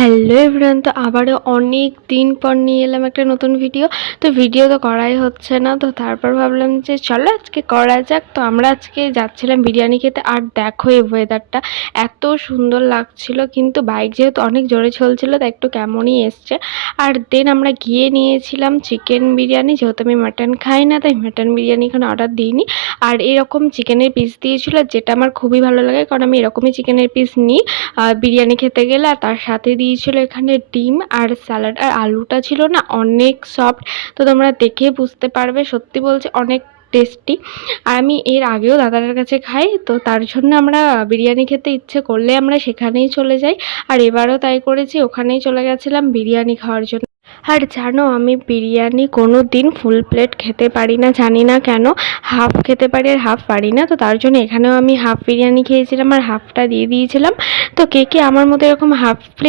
Hello everyone, তো আবারও অনেক দিন পর নিয়ে এলাম একটা নতুন ভিডিও। তো ভিডিও তো করাই হচ্ছে না, তো তারপর ভাবলাম যে চলো আজকে করা যাক। তো আমরা আজকে যাচ্ছিলাম বিরিয়ানি খেতে, আর দেখো এই ওয়েদারটা এত সুন্দর লাগছিল, কিন্তু বাইক যেহেতু অনেক জোরে চলছিল তাই একটু কেমনই এসছে। আর দেন আমরা গিয়ে নিয়েছিলাম চিকেন বিরিয়ানি, যেহেতু আমি মাটন খাই না তাই মাটন বিরিয়ানি এখানে অর্ডার দিইনি। আর এরকম চিকেনের পিস দিয়েছিল, যেটা আমার খুবই ভালো লাগে, কারণ আমি এরকমই চিকেনের পিস নিই বিরিয়ানি খেতে গেলে। আর তার সাথে দিয়েছিল এখানে ডিম আর স্যালাড, আর আলুটা ছিল না অনেক সফট। তো তোমরা দেখে বুঝতে পারবে, সত্যি বলছি অনেক টেস্টি। আর আমি এর আগেও দাদার কাছে খাই, তো তার জন্য আমরা বিরিয়ানি খেতে ইচ্ছে করলে আমরা সেখানেই চলে যাই। আর এবারও তাই করেছি, ওখানেই চলে গেছিলাম বিরিয়ানি খাওয়ার জন্য। আর জানো, আমি বিরিয়ানি কোনো দিন ফুল প্লেট খেতে পারি না, জানি না কেন। হাফ খেতে পারি আর হাফ পারি না, তো তার জন্য এখানেও আমি হাফ বিরিয়ানি খেয়েছিলাম আর হাফটা দিয়ে দিয়েছিলাম। তো কে কে আমার মতো এরকম হাফ প্লেট